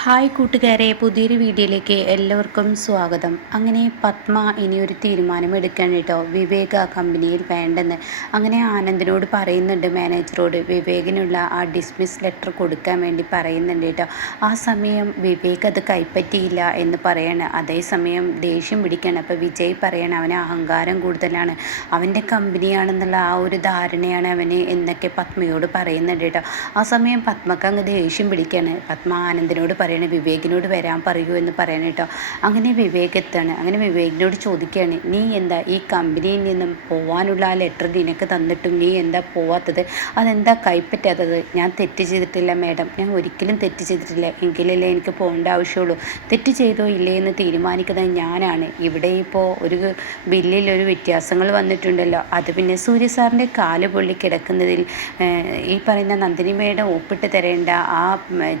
Hi കൂട്ടുകാരെ, പുതിയൊരു വീഡിയോയിലേക്ക് എല്ലാവർക്കും സ്വാഗതം. അങ്ങനെ പത്മ ഇനിയൊരു തീരുമാനം എടുക്കാൻ കേട്ടോ, വിവേക് ആ കമ്പനിയിൽ വേണ്ടെന്ന്. അങ്ങനെ ആനന്ദിനോട് പറയുന്നുണ്ട്, മാനേജറോട് വിവേകിനുള്ള ആ ഡിസ്മിസ് ലെറ്റർ കൊടുക്കാൻ വേണ്ടി പറയുന്നുണ്ട് കേട്ടോ. ആ സമയം വിവേക് അത് കൈപ്പറ്റിയില്ല എന്ന് പറയാണ്. അതേസമയം ദേഷ്യം പിടിക്കുകയാണ്. അപ്പോൾ വിജയ് പറയണം അവന് അഹങ്കാരം കൂടുതലാണ്, അവൻ്റെ കമ്പനിയാണെന്നുള്ള ആ ഒരു ധാരണയാണ് അവന് എന്നൊക്കെ പത്മയോട് പറയുന്നുണ്ട് കേട്ടോ. ആ സമയം പത്മക്ക് അങ്ങ് ദേഷ്യം പിടിക്കുകയാണ്. പത്മ ആനന്ദിനോട് പറയണേ വിവേകിനോട് വരാൻ പറയൂ എന്ന് പറയണം കേട്ടോ. അങ്ങനെ വിവേക് എത്താണ്. അങ്ങനെ വിവേകിനോട് ചോദിക്കുകയാണ്, നീ എന്താ ഈ കമ്പനിയിൽ നിന്നും പോകാനുള്ള ആ ലെറ്റർ നിനക്ക് തന്നിട്ടും നീ എന്താ പോവാത്തത്, അതെന്താ കൈപ്പറ്റാത്തത്? ഞാൻ തെറ്റ് ചെയ്തിട്ടില്ല മാഡം, ഞാൻ ഒരിക്കലും തെറ്റ് ചെയ്തിട്ടില്ല, എങ്കിലല്ലേ എനിക്ക് പോകേണ്ട ആവശ്യമുള്ളൂ. തെറ്റ് ചെയ്തോ ഇല്ലേ എന്ന് തീരുമാനിക്കുന്നത് ഞാനാണ്. ഇവിടെ ഇപ്പോൾ ഒരു ബില്ലിൽ ഒരു വ്യത്യാസങ്ങൾ വന്നിട്ടുണ്ടല്ലോ, അത് പിന്നെ സൂര്യ സാറിൻ്റെ കാല് പൊള്ളി കിടക്കുന്നതിൽ ഈ പറയുന്ന നന്ദിനി മേഡം ഒപ്പിട്ട് തരേണ്ട ആ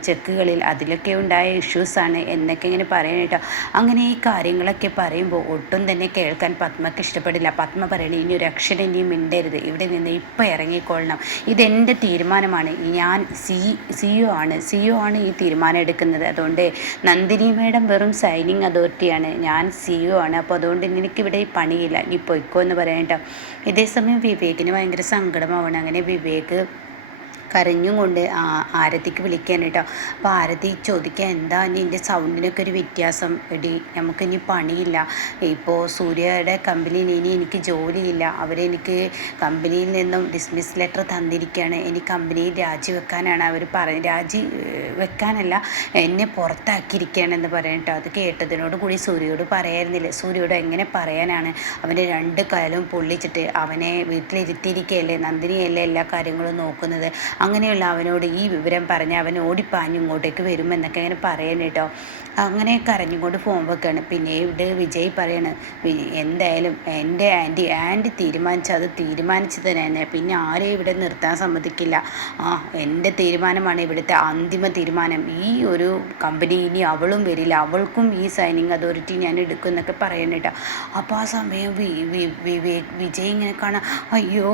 ചെക്കുകളിൽ അതിലൊക്കെ ഉണ്ടായ ഇഷ്യൂസാണ് എന്നൊക്കെ ഇങ്ങനെ പറയണം കേട്ടോ. അങ്ങനെ ഈ കാര്യങ്ങളൊക്കെ പറയുമ്പോൾ ഒട്ടും തന്നെ കേൾക്കാൻ പത്മക്ക് ഇഷ്ടപ്പെടില്ല. പത്മ പറയണേ, ഇനി ഒരു അക്ഷരം ഇനിയും മിണ്ടരുത്, ഇവിടെ നിന്ന് ഇപ്പം ഇറങ്ങിക്കൊള്ളണം, ഇതെൻ്റെ തീരുമാനമാണ്, ഞാൻ സിഇഒ ആണ് ഈ തീരുമാനം എടുക്കുന്നത്. അതുകൊണ്ട് നന്ദിനി മേഡം വെറും സൈനിങ് അതോറിറ്റിയാണ്, ഞാൻ സിഇഒ ആണ്, അപ്പോൾ അതുകൊണ്ട് എനിക്കിവിടെ പണിയില്ല, നീ പൊയ്ക്കോ എന്ന് പറയാം കേട്ടോ. ഇതേസമയം വിവേകിന് ഭയങ്കര സങ്കടമാവണം. അങ്ങനെ വിവേക് കരഞ്ഞും കൊണ്ട് ആരതിക്ക് വിളിക്കാൻ കേട്ടോ. അപ്പോൾ ആരതി ചോദിക്കാൻ, എന്താ നിൻ്റെ സൗണ്ടിനൊക്കെ ഒരു വ്യത്യാസം? എടി, നമുക്കിനി പണിയില്ല, ഇപ്പോൾ സൂര്യയുടെ കമ്പനിയിൽ ഇനി എനിക്ക് ജോലിയില്ല, അവരെനിക്ക് കമ്പനിയിൽ നിന്നും ഡിസ്മിസ് ലെറ്റർ തന്നിരിക്കുകയാണ്, ഇനി കമ്പനിയിൽ രാജിവെക്കാനാണ് അവർ രാജി വെക്കാനല്ല, എന്നെ പുറത്താക്കിയിരിക്കുകയാണെന്ന് പറയാം കേട്ടോ. അത് കേട്ടതിനോട് കൂടി സൂര്യയോട് പറയായിരുന്നില്ല. സൂര്യയോട് എങ്ങനെ പറയാനാണ്? അവൻ്റെ രണ്ട് കാലും പൊള്ളിച്ചിട്ട് അവനെ വീട്ടിലിരുത്തിയിരിക്കുകയല്ലേ, നന്ദിനിയല്ലേ എല്ലാ കാര്യങ്ങളും നോക്കുന്നത്. അങ്ങനെയുള്ള അവനോട് ഈ വിവരം പറഞ്ഞ് അവൻ ഓടിപ്പാഞ്ഞ് ഇങ്ങോട്ടേക്ക് വരുമെന്നൊക്കെ അങ്ങനെ പറയാൻ കേട്ടോ. അങ്ങനെ കരഞ്ഞുകൊണ്ട് ഫോൺ വെക്കുകയാണ്. പിന്നെ ഇവിടെ വിജയ് പറയണ്, എന്തായാലും എൻ്റെ ആൻറ്റി തീരുമാനിച്ച അത് തീരുമാനിച്ചു തന്നെ, പിന്നെ ആരെയും ഇവിടെ നിർത്താൻ സമ്മതിക്കില്ല. എൻ്റെ തീരുമാനമാണ് ഇവിടുത്തെ അന്തിമ തീരുമാനം, ഈ ഒരു കമ്പനി ഇനി അവളും വരില്ല, അവൾക്കും ഈ സൈനിങ് അതോറിറ്റി ഞാൻ എടുക്കും എന്നൊക്കെ പറയണം കേട്ടോ. അപ്പോൾ ആ സമയം വിജയ് ഇങ്ങനെ കാണാം, അയ്യോ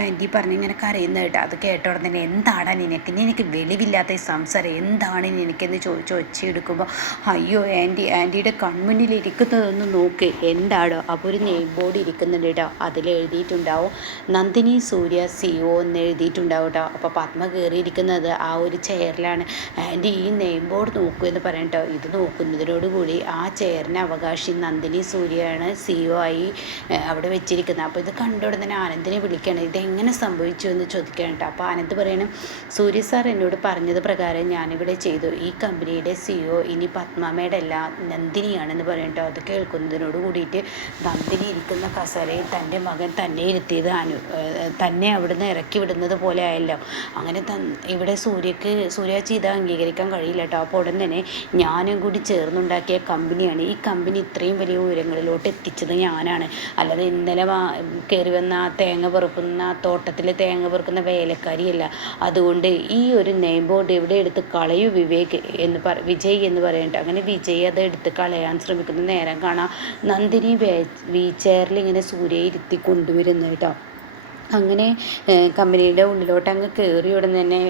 ആൻറ്റി പറഞ്ഞിങ്ങനെ കരയുന്നത് കേട്ടോ. അത് കേട്ട ഉടനെ തന്നെ, എന്താണ് നിനക്ക് വെളിവില്ലാത്ത സംസാരം, എന്താണ് നിനക്കെന്ന് ഒച്ചയെടുക്കുമ്പോൾ, അയ്യോ ആൻറ്റിയുടെ കൺമുന്നിലിരിക്കുന്നതൊന്ന് നോക്ക്, എന്താണോ? അപ്പോൾ ഒരു നെയിം ബോർഡ് ഇരിക്കുന്നുണ്ട് കേട്ടോ. അതിൽ എഴുതിയിട്ടുണ്ടാവും നന്ദിനി സൂര്യ സിഇഒ എന്ന് എഴുതിയിട്ടുണ്ടാവും കേട്ടോ. അപ്പോൾ പത്മ കയറിയിരിക്കുന്നത് ആ ഒരു ചെയറിലാണ്. ആൻറ്റി ഈ നെയിം ബോർഡ് നോക്കൂ എന്ന് പറയാം കേട്ടോ. ഇത് നോക്കുന്നതിനോടുകൂടി ആ ചെയറിന് അവകാശി നന്ദിനി സൂര്യയാണ് സിഇഒ ആയി അവിടെ വെച്ചിരിക്കുന്നത്. അപ്പോൾ ഇത് കണ്ട ഉടനെ ആനന്ദിനെ വിളിക്കുകയാണ്, ഇതെങ്ങനെ സംഭവിച്ചു എന്ന് ചോദിക്കുകയാണ് കേട്ടോ. അപ്പോൾ ആനന്ദ് പറയണം, സൂര്യ സാർ എന്നോട് പറഞ്ഞത് പ്രകാരം ഞാനിവിടെ ചെയ്തു, ഈ കമ്പനിയുടെ സിഇഒ ഇനി പത്മമ്മയുടെ അല്ല നന്ദിനിയാണെന്ന് പറയട്ടോ. അത് കേൾക്കുന്നതിനോട് കൂടിയിട്ട് നന്ദിനി ഇരിക്കുന്ന കസേരയിൽ തൻ്റെ മകൻ തന്നെ ഇരുത്തിയത് തന്നെ അവിടുന്ന് ഇറക്കി വിടുന്നത് പോലെ ആയല്ലോ. അങ്ങനെ ഇവിടെ സൂര്യ ചെയ്ത് അംഗീകരിക്കാൻ കഴിയില്ല കേട്ടോ. അപ്പോൾ ഉടൻ തന്നെ ഞാനും കൂടി ചേർന്നുണ്ടാക്കിയ കമ്പനിയാണ്, ഈ കമ്പനി ഇത്രയും വലിയ ഉയരങ്ങളിലോട്ട് എത്തിച്ചത് ഞാനാണ്, അല്ലാതെ ഇന്നലെ കയറി വന്ന തേങ്ങ പെറുക്കുന്ന തോട്ടത്തിൽ തേങ്ങ പെറുക്കുന്ന വേലക്കാരിയല്ല. അതുകൊണ്ട് ഈ ഒരു നെയിം ബോർഡ് ഇവിടെ എടുത്ത് കളയൂ വിജയ് എന്ന് പറയട്ടെ. അങ്ങനെ വിജയ് അത് എടുത്ത് കളയാൻ ശ്രമിക്കുന്ന നേരം കാണാം നന്ദിനി വീൽ ചെയറിൽ ഇങ്ങനെ സൂര്യയെ ഇരുത്തി കൊണ്ടുവരുന്നു കേട്ടോ. അങ്ങനെ കമ്പനിയുടെ ഉള്ളിലോട്ട് അങ്ങ് കയറി ഉടനെ തന്നെ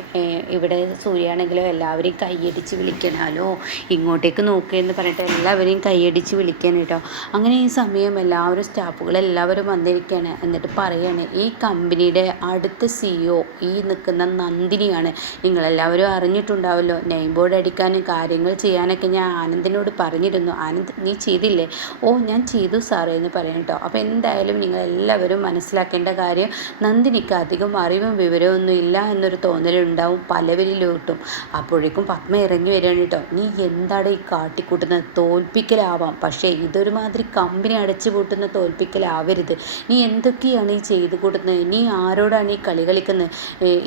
ഇവിടെ സൂര്യയാണെങ്കിലോ എല്ലാവരെയും കൈയടിച്ച് വിളിക്കണമല്ലോ, ഇങ്ങോട്ടേക്ക് നോക്കുക എന്ന് പറഞ്ഞിട്ട് എല്ലാവരെയും കൈയടിച്ച് വിളിക്കാൻ കേട്ടോ. അങ്ങനെ ഈ സമയം സ്റ്റാഫുകളെല്ലാവരും വന്നിരിക്കുകയാണ്. എന്നിട്ട് പറയാണ്, ഈ കമ്പനിയുടെ അടുത്ത സിഇഒ ഈ നിൽക്കുന്ന നന്ദിനിയാണ്, നിങ്ങളെല്ലാവരും അറിഞ്ഞിട്ടുണ്ടാവല്ലോ, നെയിം ബോർഡ് അടിക്കാനും കാര്യങ്ങൾ ചെയ്യാനൊക്കെ ഞാൻ ആനന്ദിനോട് പറഞ്ഞിരുന്നു, ആനന്ദ് നീ ചെയ്തില്ലേ? ഓ ഞാൻ ചെയ്തു സാറേ എന്ന് പറയാം കേട്ടോ. അപ്പോൾ എന്തായാലും നിങ്ങളെല്ലാവരും മനസ്സിലാക്കേണ്ട കാര്യം, നന്ദിനിക്ക് അധികം അറിവും വിവരമൊന്നും ഇല്ല എന്നൊരു തോന്നലുണ്ടാവും പലവരിലോട്ടും. അപ്പോഴേക്കും പത്മ ഇറങ്ങി വരികയാണ് കേട്ടോ. നീ എന്താണ് ഈ കാട്ടിക്കൂട്ടുന്നത്? തോൽപ്പിക്കലാവാം, പക്ഷേ ഇതൊരുമാതിരി കമ്പനി അടച്ചു പൂട്ടുന്ന തോൽപ്പിക്കലാവരുത്. നീ എന്തൊക്കെയാണ് ഈ ചെയ്തു കൂട്ടുന്നത്? നീ ആരോടാണ് ഈ കളി കളിക്കുന്നത്?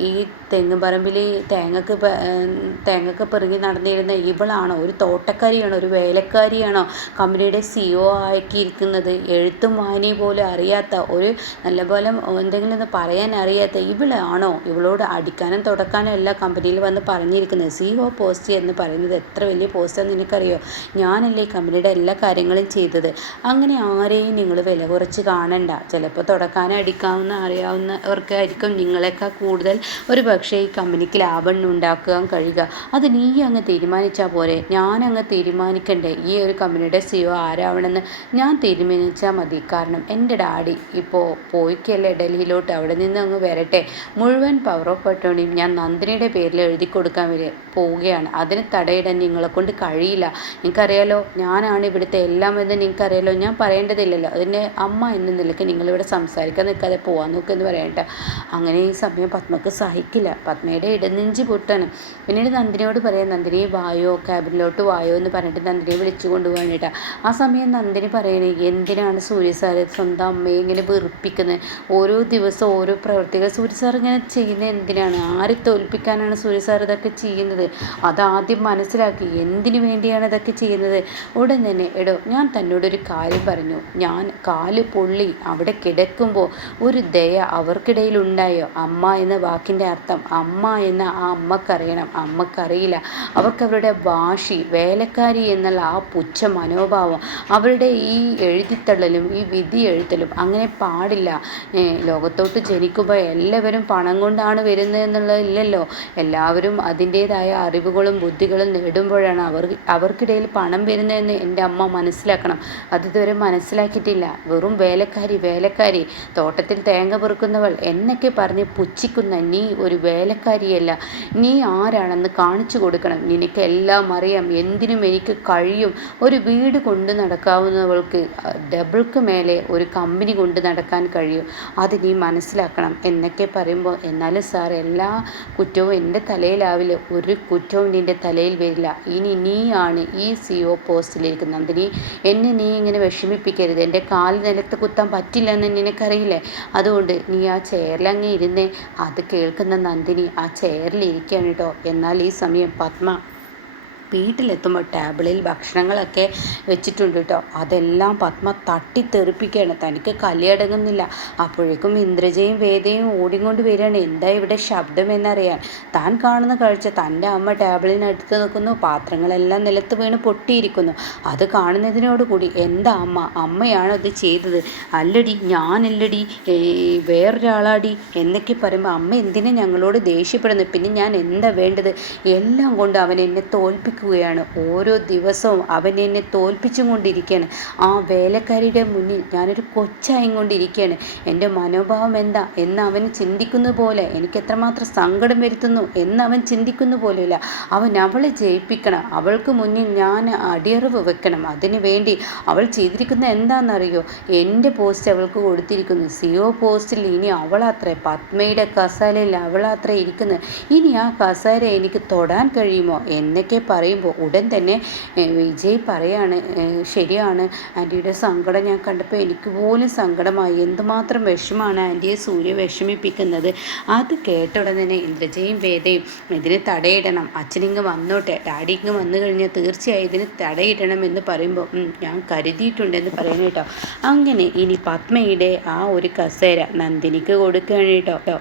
ഈ തെങ്ങ് പറമ്പിൽ തേങ്ങക്ക് പെറുങ്ങി നടന്നിരുന്ന ഇവളാണോ? ഒരു തോട്ടക്കാരിയാണോ? ഒരു വേലക്കാരിയാണോ കമ്പനിയുടെ സിഇഒ ആക്കിയിരിക്കുന്നത്? എഴുത്തും വായനയും പോലും അറിയാത്ത ഒരു നല്ലപോലെ എന്തെങ്കിലും കാര്യങ്ങളെന്ന് പറയാൻ അറിയാത്ത ഇവളാണോ ഇവളോട് അടിക്കാനും തുടക്കാനും എല്ലാ കമ്പനിയിൽ വന്ന് പറഞ്ഞിരിക്കുന്നത്? CEO പോസ്റ്റ് എന്ന് പറയുന്നത് എത്ര വലിയ പോസ്റ്റാണെന്ന് നിനക്കറിയോ? ഞാനല്ലേ കമ്പനിയുടെ എല്ലാ കാര്യങ്ങളും ചെയ്തത്. അങ്ങനെ ആരെയും നിങ്ങൾ വില കുറച്ച് കാണണ്ട. ചിലപ്പോൾ തുടക്കാനും അടിക്കാവുന്ന അറിയാവുന്നവർക്കായിരിക്കും നിങ്ങളെക്കാൾ കൂടുതൽ ഒരു പക്ഷേ ഈ കമ്പനിക്ക് ലാഭം ഉണ്ടാക്കാൻ കഴിയുക. അത് നീ അങ്ങ് തീരുമാനിച്ചാൽ പോരെ? ഞാനങ്ങ് തീരുമാനിക്കണ്ടേ ഈ ഒരു കമ്പനിയുടെ CEO ആരാവണമെന്ന്? ഞാൻ തീരുമാനിച്ചാൽ മതി. കാരണം എൻ്റെ ഡാഡി ഇപ്പോൾ പോയിക്കല്ലേ ഡൽഹിയിലോട്ട്, അവിടെ നിന്ന് അങ്ങ് വരട്ടെ. മുഴുവൻ പവർ ഓഫ് അറ്റോർണിയും ഞാൻ നന്ദിനിയുടെ പേരിൽ എഴുതി കൊടുക്കാൻ പോവുകയാണ്. അതിന് തടയിടാൻ നിങ്ങളെ കൊണ്ട് കഴിയില്ല. നിങ്ങൾക്കറിയാലോ, ഞാനാണ് ഇവിടുത്തെ എല്ലാം എന്ന് നിങ്ങൾക്കറിയാലോ. ഞാൻ പറയേണ്ടതില്ലല്ലോ. അതിൻ്റെ അമ്മ എന്ന നിലയ്ക്ക് നിങ്ങളിവിടെ സംസാരിക്കാൻ നിൽക്കാതെ പോകാൻ നോക്കുമെന്ന് പറയട്ടെ. അങ്ങനെ ഈ സമയം പത്മക്ക് സഹിക്കില്ല. പത്മയുടെ ഇടനെഞ്ചി പൊട്ടാണ്. പിന്നീട് നന്ദിനിയോട് പറയാം, നന്ദിനി വായോ, ക്യാബിനിലോട്ട് വായോ എന്ന് പറഞ്ഞിട്ട് നന്ദിനിയെ വിളിച്ചു കൊണ്ടുപോകാനായിട്ടാണ്. ആ സമയം നന്ദിനി പറയണേ, എന്തിനാണ് സൂര്യ സാറ് സ്വന്തം അമ്മയെ ഇങ്ങനെ വെറുപ്പിക്കുന്നത്? ഓരോ ദിവസവും ഓരോ പ്രവർത്തികൾ സൂര്യ സാർ ഇങ്ങനെ ചെയ്യുന്നത് എന്തിനാണ്? ആരെ തോൽപ്പിക്കാനാണ് സൂര്യ സാർ ഇതൊക്കെ ചെയ്യുന്നത്? അതാദ്യം മനസ്സിലാക്കി. എന്തിനു വേണ്ടിയാണ് ഇതൊക്കെ ചെയ്യുന്നത്? ഉടൻ തന്നെ, എടോ ഞാൻ തന്നോടൊരു കാര്യം പറഞ്ഞു. ഞാൻ കാല് പൊള്ളി അവിടെ കിടക്കുമ്പോൾ ഒരു ദയ അവർക്കിടയിൽ ഉണ്ടായോ? അമ്മ എന്ന വാക്കിൻ്റെ അർത്ഥം അമ്മ എന്ന ആ അമ്മക്കറിയണം. അമ്മക്കറിയില്ല. അവരുടെ വാശി, വേലക്കാരി എന്നുള്ള ആ പുച്ഛ മനോഭാവം, അവരുടെ ഈ എഴുതിത്തള്ളലും ഈ വിധി എഴുത്തലും അങ്ങനെ പാടില്ല. ലോകത്തോട്ട് ജനിക്കുമ്പോൾ എല്ലാവരും പണം കൊണ്ടാണ് വരുന്നത് എന്നുള്ളതില്ലല്ലോ. എല്ലാവരും അതിൻ്റേതായ അറിവുകളും ബുദ്ധികളും നേടുമ്പോഴാണ് അവർക്കിടയിൽ പണം വരുന്നതെന്ന് എൻ്റെ അമ്മ മനസ്സിലാക്കണം. അതിതുവരെ മനസ്സിലാക്കിയിട്ടില്ല. വെറും വേലക്കാരി, തോട്ടത്തിൽ തേങ്ങ പെറുക്കുന്നവൾ എന്നൊക്കെ പറഞ്ഞ് പുച്ഛിക്കുന്ന നീ ഒരു വേലക്കാരിയല്ല. നീ ആരാണെന്ന് കാണിച്ചു കൊടുക്കണം. നിനക്ക് എല്ലാം അറിയാം. എന്തിനും എനിക്ക് കഴിയും. ഒരു വീട് കൊണ്ട് നടക്കാവുന്നവൾക്ക് ഡബിൾക്ക് മേലെ ഒരു കമ്പനി കൊണ്ട് നടക്കാൻ കഴിയും. അത് നീ മനസ്സിലാക്കണം എന്നൊക്കെ പറയുമ്പോൾ, എന്നാലും സാർ എല്ലാ കുറ്റവും എൻ്റെ തലയിലാവില്ല. ഒരു കുറ്റവും നിൻ്റെ തലയിൽ വരില്ല. ഇനി നീയാണ് ഈ CEO പോസ്റ്റിലേക്ക്. നന്ദിനി, എന്നെ നീ ഇങ്ങനെ വിഷമിപ്പിക്കരുത്. എൻ്റെ കാല് നിലത്ത് കുത്താൻ പറ്റില്ലെന്ന് നിനക്കറിയില്ലേ? അതുകൊണ്ട് നീ ആ ചെയറിലങ്ങ് ഇരുന്നേ. അത് കേൾക്കുന്ന നന്ദിനി ആ ചെയറിലിരിക്കുകയാണ് കേട്ടോ. എന്നാൽ ഈ സമയം പത്മ വീട്ടിലെത്തുമ്പോൾ ടേബിളിൽ ഭക്ഷണങ്ങളൊക്കെ വെച്ചിട്ടുണ്ട് കേട്ടോ. അതെല്ലാം പത്മ തട്ടിത്തെറിപ്പിക്കുകയാണ്. തനിക്ക് കലിയടങ്ങുന്നില്ല. അപ്പോഴേക്കും ഇന്ദ്രജയും വേദയും ഓടിക്കൊണ്ട് വരികയാണ്. എന്താ ഇവിടെ ശബ്ദം എന്നറിയാൻ. താൻ കാണുന്ന കാഴ്ച, തൻ്റെ അമ്മ ടേബിളിനടുത്ത് നിൽക്കുന്നു. പാത്രങ്ങളെല്ലാം നിലത്ത് വീണ് പൊട്ടിയിരിക്കുന്നു. അത് കാണുന്നതിനോടുകൂടി, എന്താ അമ്മയാണോ ഇത് ചെയ്തത്? അല്ലടി, ഞാനല്ലടി, വേറൊരാളാടി എന്നൊക്കെ പറയുമ്പോൾ, അമ്മ എന്തിനാ ഞങ്ങളോട് ദേഷ്യപ്പെടുന്നത്? പിന്നെ ഞാൻ എന്താ വേണ്ടത്? എല്ലാം കൊണ്ട് അവൻ എന്നെ തോൽപ്പിക്കുകയാണ്. ഓരോ ദിവസവും അവൻ എന്നെ തോൽപ്പിച്ചും കൊണ്ടിരിക്കുകയാണ്. ആ വേലക്കാരിയുടെ മുന്നിൽ ഞാനൊരു കൊച്ചായും കൊണ്ടിരിക്കുകയാണ്. എൻ്റെ മനോഭാവം എന്താ എന്ന് അവൻ ചിന്തിക്കുന്ന പോലെ, എനിക്ക് എത്രമാത്രം സങ്കടം വരുത്തുന്നു എന്ന് അവൻ ചിന്തിക്കുന്ന പോലെയില്ല. അവളെ ജയിപ്പിക്കണം. അവൾക്ക് മുന്നിൽ ഞാൻ അടിയറവ് വെക്കണം. അതിനു വേണ്ടി അവൾ ചെയ്തിരിക്കുന്ന എന്താണെന്നറിയോ? എൻ്റെ പോസ്റ്റ് അവൾക്ക് കൊടുത്തിരിക്കുന്നു. CEO പോസ്റ്റിൽ ഇനി അവളത്രേ, പത്മയുടെ കസാലയിൽ അവളത്രേ ഇരിക്കുന്നത്. ഇനി ആ കസാര എനിക്ക് തൊടാൻ കഴിയുമോ എന്നൊക്കെ പറയുമ്പോൾ ഉടൻ തന്നെ വിജയ് പറയാണ്, ശരിയാണ് ആൻറ്റിയുടെ സങ്കടം ഞാൻ കണ്ടപ്പോൾ എനിക്ക് പോലും സങ്കടമായി. എന്തുമാത്രം വിഷമാണ് ആൻറ്റിയെ സൂര്യ വിഷമിപ്പിക്കുന്നത്. അത് കേട്ട ഉടൻ തന്നെ ഇന്ദ്രജയും വേദയും ഇതിന് തടയിടണം. അച്ഛനിങ്ങ് വന്നോട്ടെ, ഡാഡി ഇങ്ങ് വന്നു കഴിഞ്ഞാൽ തീർച്ചയായും ഇതിന് തടയിടണം എന്ന് പറയുമ്പോൾ ഞാൻ കരുതിയിട്ടുണ്ടെന്ന് പറയുന്നു കേട്ടോ. അങ്ങനെ ഇനി പത്മയുടെ ആ ഒരു കസേര നന്ദിനിക്ക് കൊടുക്കുകയാണ് കേട്ടോ.